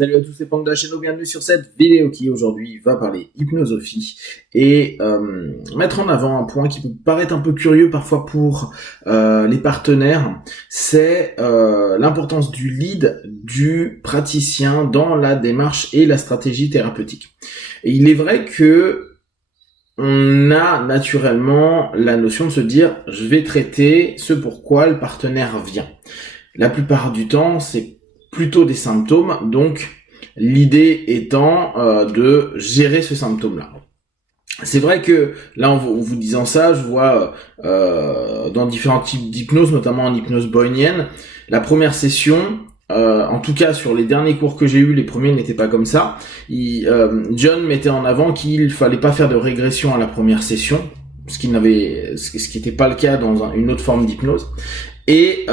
Salut à tous les pandas chez nous, bienvenue sur cette vidéo qui aujourd'hui va parler hypnosophie et mettre en avant un point qui peut paraître un peu curieux parfois pour les partenaires, c'est l'importance du lead du praticien dans la démarche et la stratégie thérapeutique. Et il est vrai que on a naturellement la notion de se dire je vais traiter ce pourquoi le partenaire vient. La plupart du temps, c'est plutôt des symptômes, donc l'idée étant de gérer ce symptôme-là. C'est vrai que là, en vous disant ça, je vois dans différents types d'hypnose, notamment en hypnose boynienne, la première session, en tout cas sur les derniers cours que j'ai eus, les premiers n'étaient pas comme ça. John mettait en avant qu'il fallait pas faire de régression à la première session, ce qui n'était pas le cas dans une autre forme d'hypnose, et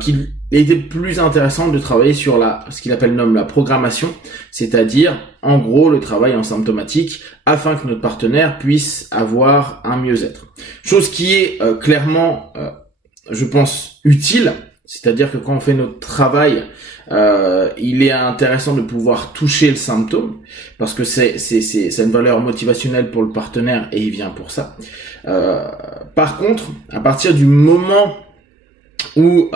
qu'il était plus intéressant de travailler sur ce qu'il nomme la programmation, c'est-à-dire en gros le travail en symptomatique afin que notre partenaire puisse avoir un mieux-être. Chose qui est clairement, je pense, utile, c'est-à-dire que quand on fait notre travail, il est intéressant de pouvoir toucher le symptôme parce que c'est une valeur motivationnelle pour le partenaire et il vient pour ça. Par contre, à partir du moment où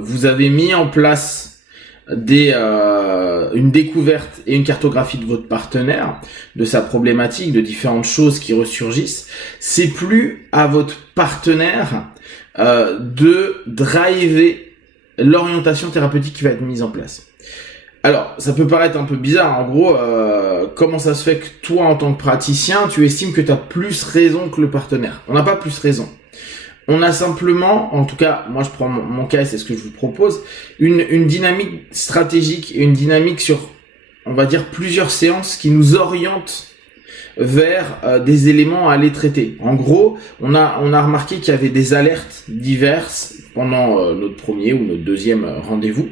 vous avez mis en place une découverte et une cartographie de votre partenaire, de sa problématique, de différentes choses qui ressurgissent, c'est plus à votre partenaire de driver l'orientation thérapeutique qui va être mise en place. Alors, ça peut paraître un peu bizarre, en gros, comment ça se fait que toi, en tant que praticien, tu estimes que tu as plus raison que le partenaire? On n'a pas plus raison. On a simplement, en tout cas, moi je prends mon cas et c'est ce que je vous propose, une dynamique stratégique et une dynamique sur, on va dire, plusieurs séances qui nous orientent vers des éléments à aller traiter. En gros, on a remarqué qu'il y avait des alertes diverses pendant notre premier ou notre deuxième rendez-vous.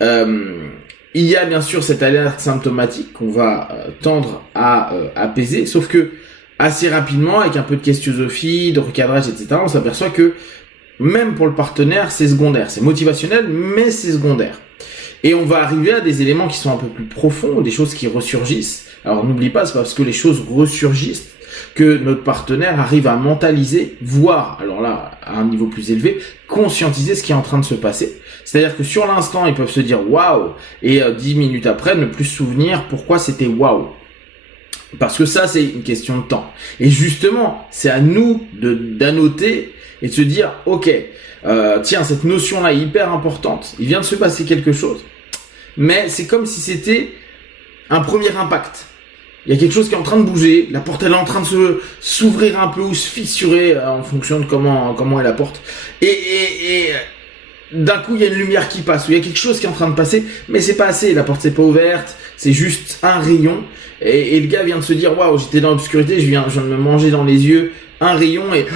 Il y a bien sûr cette alerte symptomatique qu'on va tendre à apaiser, sauf que assez rapidement, avec un peu de questiosophie, de recadrage, etc., on s'aperçoit que même pour le partenaire, c'est secondaire. C'est motivationnel, mais c'est secondaire. Et on va arriver à des éléments qui sont un peu plus profonds, des choses qui ressurgissent. Alors n'oublie pas, c'est pas parce que les choses ressurgissent que notre partenaire arrive à mentaliser, voire, alors là, à un niveau plus élevé, conscientiser ce qui est en train de se passer. C'est-à-dire que sur l'instant, ils peuvent se dire « waouh » et 10 minutes après, ne plus se souvenir pourquoi c'était « waouh ». Parce que ça, c'est une question de temps. Et justement, c'est à nous d'annoter et de se dire, ok, tiens, cette notion-là est hyper importante. Il vient de se passer quelque chose. Mais c'est comme si c'était un premier impact. Il y a quelque chose qui est en train de bouger. La porte, elle est en train de s'ouvrir un peu ou se fissurer en fonction de comment est la porte. Et d'un coup, il y a une lumière qui passe, ou il y a quelque chose qui est en train de passer, mais c'est pas assez. La porte s'est pas ouverte, c'est juste un rayon. Et le gars vient de se dire, waouh, j'étais dans l'obscurité, je viens de me manger dans les yeux un rayon et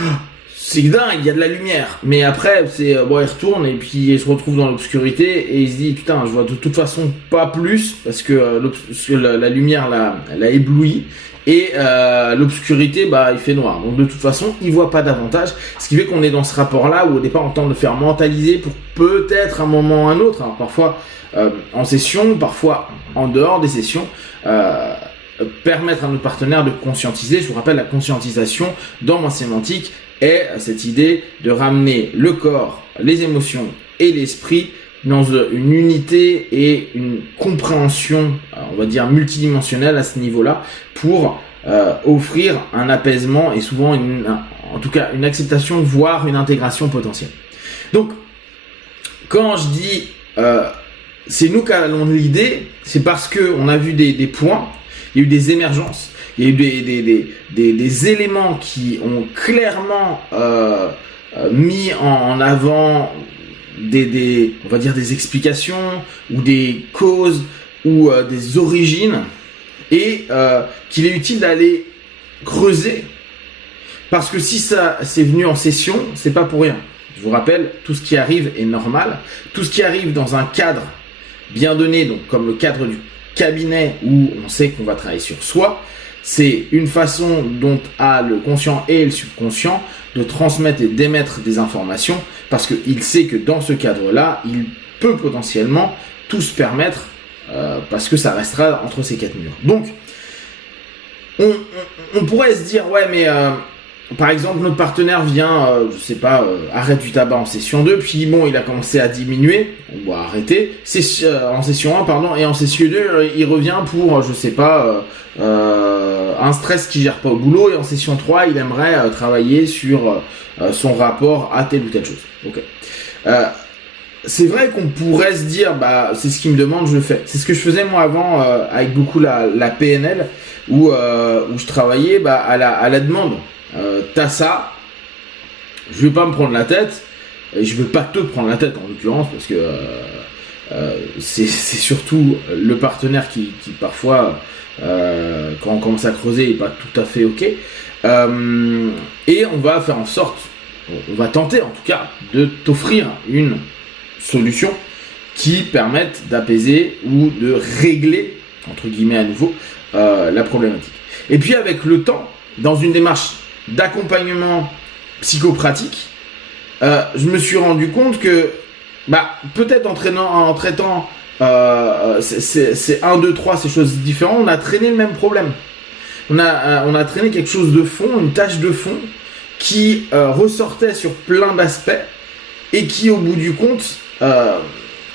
c'est dingue, il y a de la lumière. Mais après, il retourne et puis il se retrouve dans l'obscurité et il se dit, putain, je vois de toute façon pas plus parce que la lumière l'a ébloui. Et l'obscurité, il fait noir. Donc de toute façon, il voit pas davantage. Ce qui fait qu'on est dans ce rapport-là où au départ on tente de faire mentaliser pour peut-être un moment ou un autre. Alors parfois en session, parfois en dehors des sessions, permettre à notre partenaire de conscientiser. Je vous rappelle, la conscientisation dans ma sémantique est cette idée de ramener le corps, les émotions et l'esprit dans une unité et une compréhension, on va dire, multidimensionnelle à ce niveau-là, pour offrir un apaisement et souvent, en tout cas, une acceptation, voire une intégration potentielle. Donc, quand je dis c'est nous qui allons l'idée, c'est parce que on a vu des points, il y a eu des émergences, il y a eu des éléments qui ont clairement mis en avant on va dire des explications ou des causes ou des origines et qu'il est utile d'aller creuser parce que si ça c'est venu en session, c'est pas pour rien. Je vous rappelle, tout ce qui arrive est normal, tout ce qui arrive dans un cadre bien donné, donc comme le cadre du cabinet où on sait qu'on va travailler sur soi, c'est une façon dont a le conscient et le subconscient de transmettre et d'émettre des informations parce qu'il sait que dans ce cadre-là, il peut potentiellement tout se permettre parce que ça restera entre ces 4 murs. Donc, on pourrait se dire, ouais, mais par exemple, notre partenaire vient, je sais pas, arrête du tabac en session 2, puis bon, il a commencé à diminuer, on va arrêter, en session 1, pardon, et en session 2, il revient pour, je sais pas, un stress qu'il gère pas au boulot, et en session 3, il aimerait travailler sur son rapport à telle ou telle chose. Ok. C'est vrai qu'on pourrait se dire, bah, c'est ce qu'il me demande, je le fais. C'est ce que je faisais moi avant avec beaucoup la PNL, où je travaillais bah, à la demande. T'as ça, je vais pas me prendre la tête, et je veux pas te prendre la tête en l'occurrence, parce que c'est surtout le partenaire qui parfois, quand on commence à creuser, est pas tout à fait ok. Et on va faire en sorte, on va tenter en tout cas de t'offrir une solution qui permette d'apaiser ou de régler, entre guillemets à nouveau, la problématique. Et puis avec le temps, dans une démarche d'accompagnement psychopratique, je me suis rendu compte que bah, peut-être en traitant c'est 1, 2, 3, ces choses différentes, on a traîné le même problème. On a traîné quelque chose de fond, une tâche de fond qui ressortait sur plein d'aspects et qui au bout du compte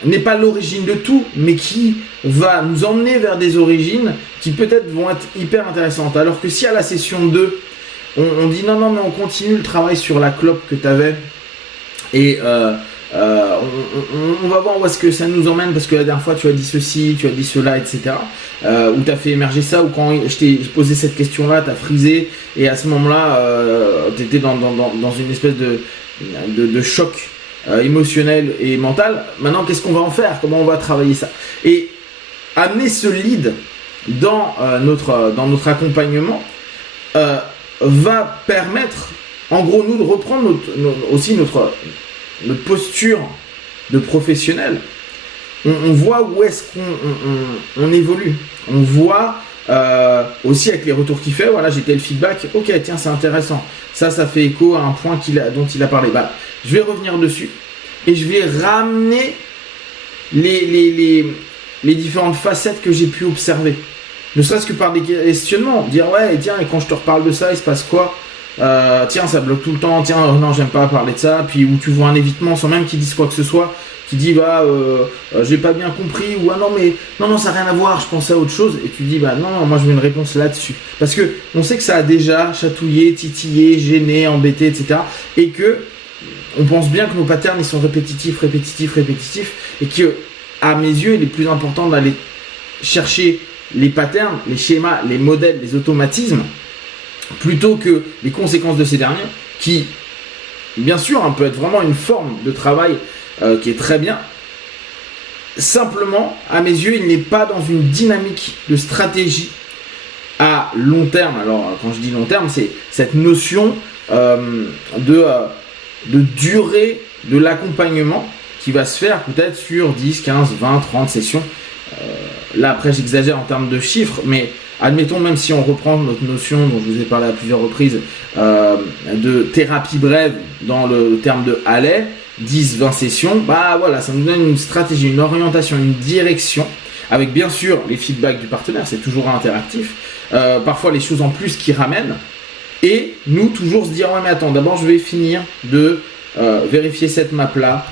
n'est pas l'origine de tout, mais qui va nous emmener vers des origines qui peut-être vont être hyper intéressantes. Alors que si à la session 2, on dit non, mais on continue le travail sur la clope que tu avais et on va voir où est-ce que ça nous emmène, parce que la dernière fois tu as dit ceci, tu as dit cela, etc. Ou tu as fait émerger ça, ou quand je t'ai posé cette question-là, tu as frisé, et à ce moment-là, tu étais dans une espèce de choc émotionnel et mental. Maintenant, qu'est-ce qu'on va en faire? Comment on va travailler ça? Et amener ce lead dans notre accompagnement va permettre, en gros, nous de reprendre aussi notre posture de professionnel. On voit où est-ce qu'on évolue. On voit aussi avec les retours qu'il fait, voilà, j'ai tel feedback, ok, tiens, c'est intéressant. Ça fait écho à un point dont il a parlé. Bah, je vais revenir dessus et je vais ramener les différentes facettes que j'ai pu observer. Ne serait-ce que par des questionnements. Dire, ouais, tiens, et quand je te reparle de ça, il se passe quoi? Tiens, ça bloque tout le temps, tiens, non, j'aime pas parler de ça, puis où tu vois un évitement sans même qu'ils disent quoi que ce soit, qui dit, bah, j'ai pas bien compris, ou ah non, mais non, ça n'a rien à voir, je pensais à autre chose, et tu dis, bah, non, moi je veux une réponse là-dessus. Parce que on sait que ça a déjà chatouillé, titillé, gêné, embêté, etc. Et que on pense bien que nos patterns, ils sont répétitifs, et que, à mes yeux, il est plus important d'aller chercher les patterns, les schémas, les modèles, les automatismes, plutôt que les conséquences de ces derniers, qui, bien sûr, peut être vraiment une forme de travail qui est très bien. Simplement, à mes yeux, il n'est pas dans une dynamique de stratégie à long terme. Alors, quand je dis long terme, c'est cette notion de durée de l'accompagnement qui va se faire peut-être sur 10, 15, 20, 30 sessions. Là, après, j'exagère en termes de chiffres, mais admettons, même si on reprend notre notion dont je vous ai parlé à plusieurs reprises de thérapie brève dans le terme de Haley, 10-20 sessions, bah voilà, ça nous donne une stratégie, une orientation, une direction, avec bien sûr les feedbacks du partenaire, c'est toujours interactif, parfois les choses en plus qui ramènent, et nous toujours se dire, ouais mais attends, d'abord je vais finir de vérifier cette map-là.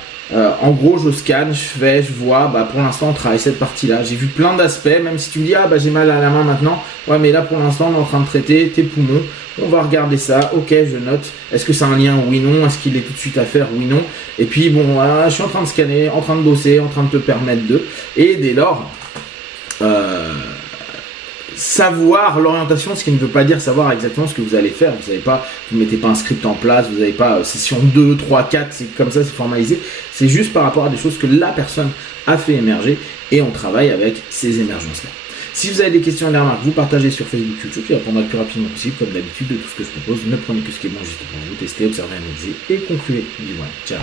En gros, je scanne, je vois, bah pour l'instant on travaille cette partie-là. J'ai vu plein d'aspects, même si tu me dis, ah bah j'ai mal à la main maintenant, ouais mais là pour l'instant on est en train de traiter tes poumons, on va regarder ça, ok je note, est-ce que c'est un lien, oui, non, est-ce qu'il est tout de suite à faire, oui, non, et puis bon, voilà, je suis en train de scanner, en train de bosser, en train de te permettre et dès lors, savoir l'orientation, ce qui ne veut pas dire savoir exactement ce que vous allez faire. Vous ne mettez pas un script en place, vous n'avez pas session 2, 3, 4, c'est comme ça, c'est formalisé. C'est juste par rapport à des choses que la personne a fait émerger et on travaille avec ces émergences-là. Si vous avez des questions et des remarques, vous partagez sur Facebook, YouTube, je répondrai le plus rapidement possible, comme d'habitude, de tout ce que je propose. Ne prenez que ce qui est bon juste pour vous, testez, observez, analysez et concluez. Ciao.